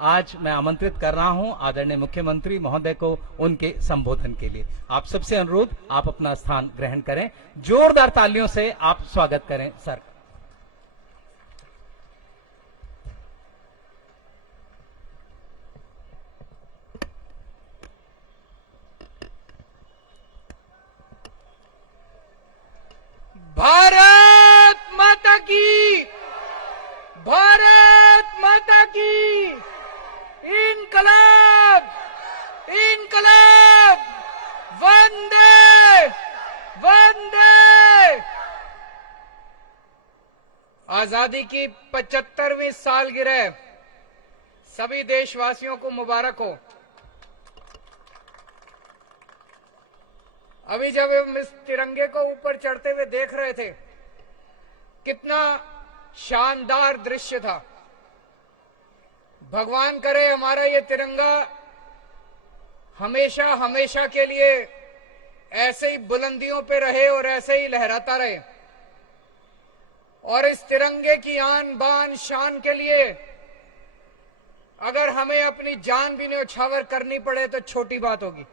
आज मैं आमंत्रित कर रहा हूं आदरणीय मुख्यमंत्री महोदय को उनके संबोधन के लिए। आप सबसे अनुरोध, आप अपना स्थान ग्रहण करें। जोरदार तालियों से आप स्वागत करें सर। भारत माता की, भारत माता की, इनकलाब, इनकलाब, वंदे वंदे। आजादी की 75वीं सालगिरह सभी देशवासियों को मुबारक हो। अभी जब हम इस तिरंगे को ऊपर चढ़ते हुए देख रहे थे, कितना शानदार दृश्य था। भगवान करे हमारा ये तिरंगा हमेशा हमेशा के लिए ऐसे ही बुलंदियों पे रहे और ऐसे ही लहराता रहे। और इस तिरंगे की आन बान शान के लिए अगर हमें अपनी जान भी न्यौछावर करनी पड़े तो छोटी बात होगी।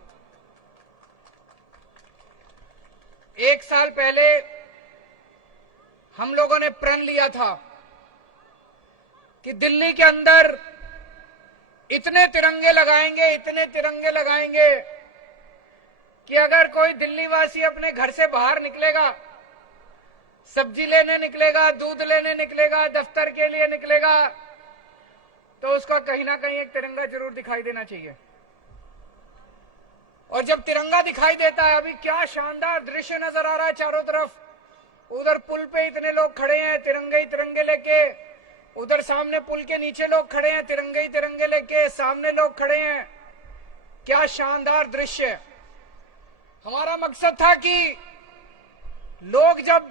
1 साल पहले हम लोगों ने प्रण लिया था कि दिल्ली के अंदर इतने तिरंगे लगाएंगे, इतने तिरंगे लगाएंगे कि अगर कोई दिल्ली वासी अपने घर से बाहर निकलेगा, सब्जी लेने निकलेगा, दूध लेने निकलेगा, दफ्तर के लिए निकलेगा, तो उसको कहीं ना कहीं एक तिरंगा जरूर दिखाई देना चाहिए। और जब तिरंगा दिखाई देता है, अभी क्या शानदार दृश्य नजर आ रहा है चारों तरफ। उधर पुल पे इतने लोग खड़े हैं तिरंगे ही तिरंगे लेके, उधर सामने पुल के नीचे लोग खड़े हैं तिरंगे ही तिरंगे लेके, सामने लोग खड़े हैं। क्या शानदार दृश्य। हमारा मकसद था कि लोग जब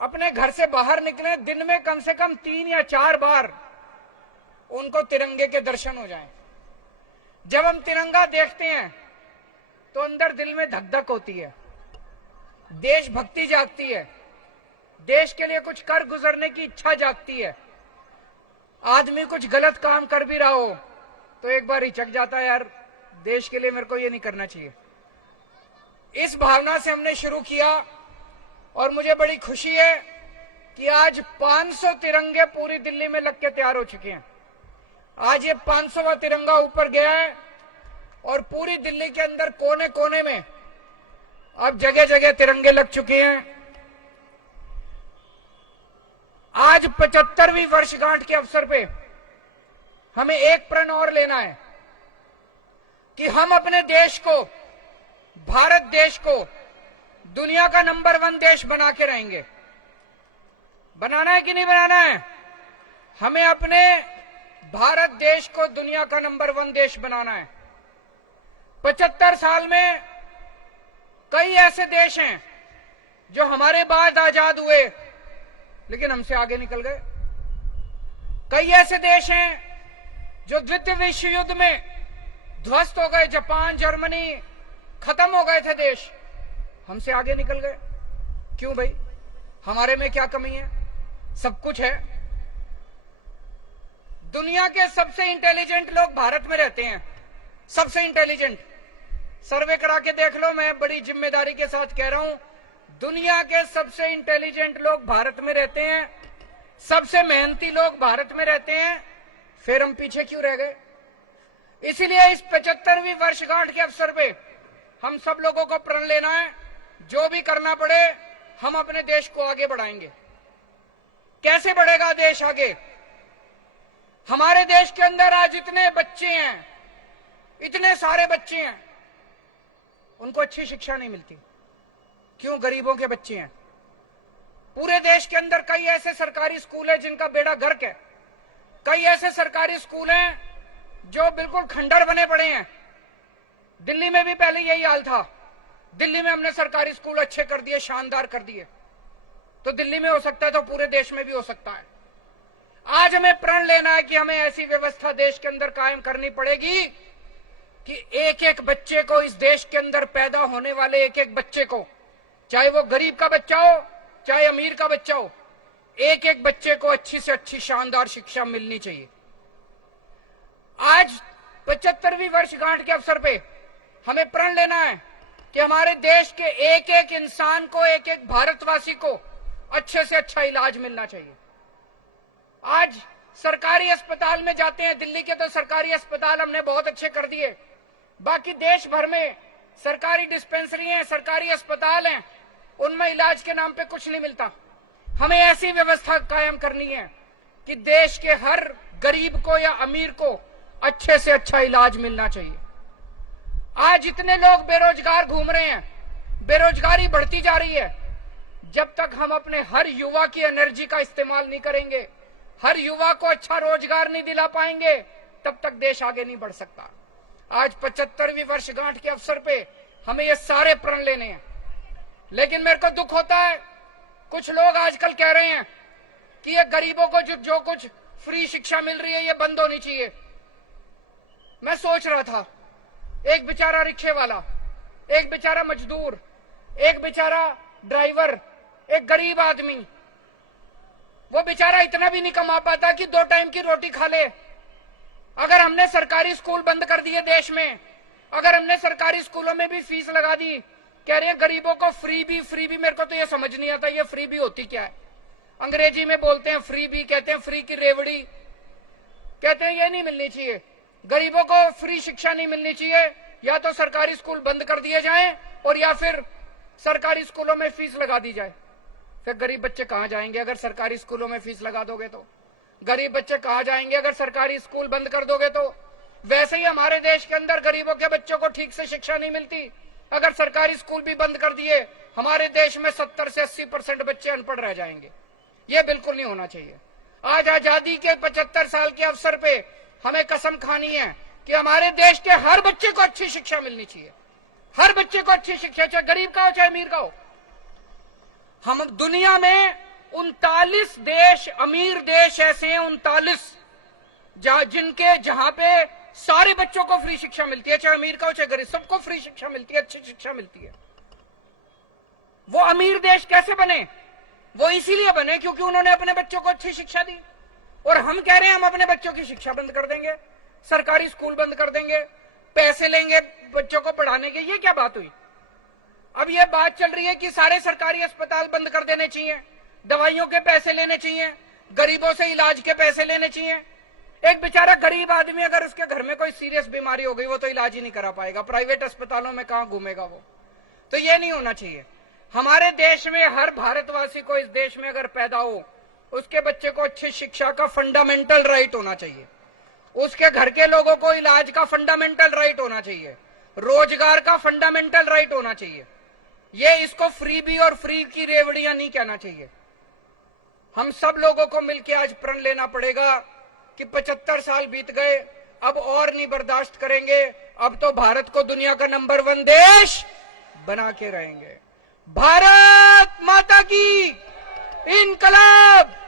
अपने घर से बाहर निकले, दिन में कम से कम 3 या 4 बार उनको तिरंगे के दर्शन हो जाएं। जब हम तिरंगा देखते हैं तो अंदर दिल में धक धक होती है, देशभक्ति जागती है, देश के लिए कुछ कर गुजरने की इच्छा जागती है। आदमी कुछ गलत काम कर भी रहा हो तो एक बार हिचक जाता है, यार देश के लिए मेरे को ये नहीं करना चाहिए। इस भावना से हमने शुरू किया और मुझे बड़ी खुशी है कि आज 500 तिरंगे पूरी दिल्ली में लग के तैयार हो चुके हैं। आज ये 500वां तिरंगा ऊपर गया है और पूरी दिल्ली के अंदर कोने कोने में अब जगह जगह तिरंगे लग चुके हैं। आज 75वीं वर्षगांठ के अवसर पे हमें एक प्रण और लेना है कि हम अपने देश को, भारत देश को दुनिया का नंबर 1 देश बना के रहेंगे। बनाना है कि नहीं बनाना है? हमें अपने भारत देश को दुनिया का नंबर 1 देश बनाना है। 75 साल में कई ऐसे देश हैं जो हमारे बाद आजाद हुए लेकिन हमसे आगे निकल गए। कई ऐसे देश हैं जो द्वितीय विश्व युद्ध में ध्वस्त हो गए, जापान, जर्मनी, खत्म हो गए थे देश, हमसे आगे निकल गए। क्यों भाई? हमारे में क्या कमी है? सब कुछ है। दुनिया के सबसे इंटेलिजेंट लोग भारत में रहते हैं, सबसे इंटेलिजेंट। सर्वे करा के देख लो, मैं बड़ी जिम्मेदारी के साथ कह रहा हूं, दुनिया के सबसे इंटेलिजेंट लोग भारत में रहते हैं, सबसे मेहनती लोग भारत में रहते हैं। फिर हम पीछे क्यों रह गए? इसलिए इस 75वीं वर्षगांठ के अवसर पे हम सब लोगों को प्रण लेना है, जो भी करना पड़े हम अपने देश को आगे बढ़ाएंगे। कैसे बढ़ेगा देश आगे? हमारे देश के अंदर आज इतने बच्चे हैं, इतने सारे बच्चे हैं, उनको अच्छी शिक्षा नहीं मिलती। क्यों? गरीबों के बच्चे हैं। पूरे देश के अंदर कई ऐसे सरकारी स्कूल हैं जिनका बेड़ा गर्क है। कई ऐसे सरकारी स्कूल हैं जो बिल्कुल खंडर बने पड़े हैं। दिल्ली में भी पहले यही हाल था। दिल्ली में हमने सरकारी स्कूल अच्छे कर दिए, शानदार कर दिए। तो दिल्ली में हो सकता है तो पूरे देश में भी हो सकता है। आज हमें प्रण लेना है कि हमें ऐसी व्यवस्था देश के अंदर कायम करनी पड़ेगी कि एक एक बच्चे को, इस देश के अंदर पैदा होने वाले एक एक बच्चे को, चाहे वो गरीब का बच्चा हो चाहे अमीर का बच्चा हो, एक एक बच्चे को अच्छी से अच्छी शानदार शिक्षा मिलनी चाहिए। 75वीं वर्षगांठ के अवसर पे हमें प्रण लेना है कि हमारे देश के एक एक इंसान को, एक एक भारतवासी को अच्छे से अच्छा इलाज मिलना चाहिए। आज सरकारी अस्पताल में जाते हैं, दिल्ली के तो सरकारी अस्पताल हमने बहुत अच्छे कर दिए, बाकी देश भर में सरकारी डिस्पेंसरी हैं, सरकारी अस्पताल हैं, उनमें इलाज के नाम पे कुछ नहीं मिलता। हमें ऐसी व्यवस्था कायम करनी है कि देश के हर गरीब को या अमीर को अच्छे से अच्छा इलाज मिलना चाहिए। आज इतने लोग बेरोजगार घूम रहे हैं, बेरोजगारी बढ़ती जा रही है। जब तक हम अपने हर युवा की एनर्जी का इस्तेमाल नहीं करेंगे, हर युवा को अच्छा रोजगार नहीं दिला पाएंगे, तब तक देश आगे नहीं बढ़ सकता। आज 75वीं वर्षगांठ के अवसर पे हमें ये सारे प्रण लेने हैं। लेकिन मेरे को दुख होता है, कुछ लोग आजकल कह रहे हैं कि ये गरीबों को जो कुछ फ्री शिक्षा मिल रही है ये बंद होनी चाहिए। मैं सोच रहा था, एक बेचारा रिक्शे वाला, एक बेचारा मजदूर, एक बेचारा ड्राइवर, एक गरीब आदमी, वो बेचारा इतना भी नहीं कमा पाता कि 2 टाइम की रोटी खा ले। अगर हमने सरकारी स्कूल बंद कर दिए देश में, अगर हमने सरकारी स्कूलों में भी फीस लगा दी, कह रहे हैं गरीबों को फ्री भी, मेरे को तो ये समझ नहीं आता ये फ्री भी होती क्या है। अंग्रेजी में बोलते हैं फ्री भी, कहते हैं फ्री की रेवड़ी, कहते हैं ये नहीं मिलनी चाहिए। गरीबों को फ्री शिक्षा नहीं मिलनी चाहिए, या तो सरकारी स्कूल बंद कर दिए जाएं और या फिर सरकारी स्कूलों में फीस लगा दी जाए। फिर गरीब बच्चे कहां जाएंगे अगर सरकारी स्कूलों में फीस लगा दोगे तो? गरीब बच्चे कहां जाएंगे अगर सरकारी स्कूल बंद कर दोगे तो? वैसे ही हमारे देश के अंदर गरीबों के बच्चों को ठीक से शिक्षा नहीं मिलती। अगर सरकारी स्कूल भी बंद कर दिए, हमारे देश में 70 से 80% बच्चे अनपढ़ रह जाएंगे। ये बिल्कुल नहीं होना चाहिए। आज आजादी के 75 साल के अवसर पे हमें कसम खानी है कि हमारे देश के हर बच्चे को अच्छी शिक्षा मिलनी चाहिए। हर बच्चे को अच्छी शिक्षा, चाहे गरीब का हो चाहे अमीर का हो। हम दुनिया में 39 देश, अमीर देश ऐसे हैं 39, जहां पे सारे बच्चों को फ्री शिक्षा मिलती है, चाहे अमीर का हो चाहे गरीब, सबको फ्री शिक्षा मिलती है, अच्छी शिक्षा मिलती है। वो अमीर देश कैसे बने? वो इसीलिए बने क्योंकि उन्होंने अपने बच्चों को अच्छी शिक्षा दी। और हम कह रहे हैं हम अपने बच्चों की शिक्षा बंद कर देंगे, सरकारी स्कूल बंद कर देंगे, पैसे लेंगे बच्चों को पढ़ाने के। ये क्या बात हुई? अब ये बात चल रही है कि सारे सरकारी अस्पताल बंद कर देने चाहिए, दवाइयों के पैसे लेने चाहिए, गरीबों से इलाज के पैसे लेने चाहिए। एक बेचारा गरीब आदमी अगर उसके घर में कोई सीरियस बीमारी हो गई, वो तो इलाज ही नहीं करा पाएगा, प्राइवेट अस्पतालों में कहां घूमेगा वो? तो ये नहीं होना चाहिए। हमारे देश में हर भारतवासी को इस देश में अगर पैदा हो, उसके बच्चे को अच्छी शिक्षा का फंडामेंटल राइट होना चाहिए, उसके घर के लोगों को इलाज का फंडामेंटल राइट होना चाहिए, रोजगार का फंडामेंटल राइट होना चाहिए। ये इसको फ्री भी और फ्री की रेवड़ियां नहीं कहना चाहिए। हम सब लोगों को मिलकर आज प्रण लेना पड़ेगा कि 75 साल बीत गए, अब और नहीं बर्दाश्त करेंगे। अब तो भारत को दुनिया का नंबर 1 देश बना के रहेंगे। भारत माता की इनकलाब।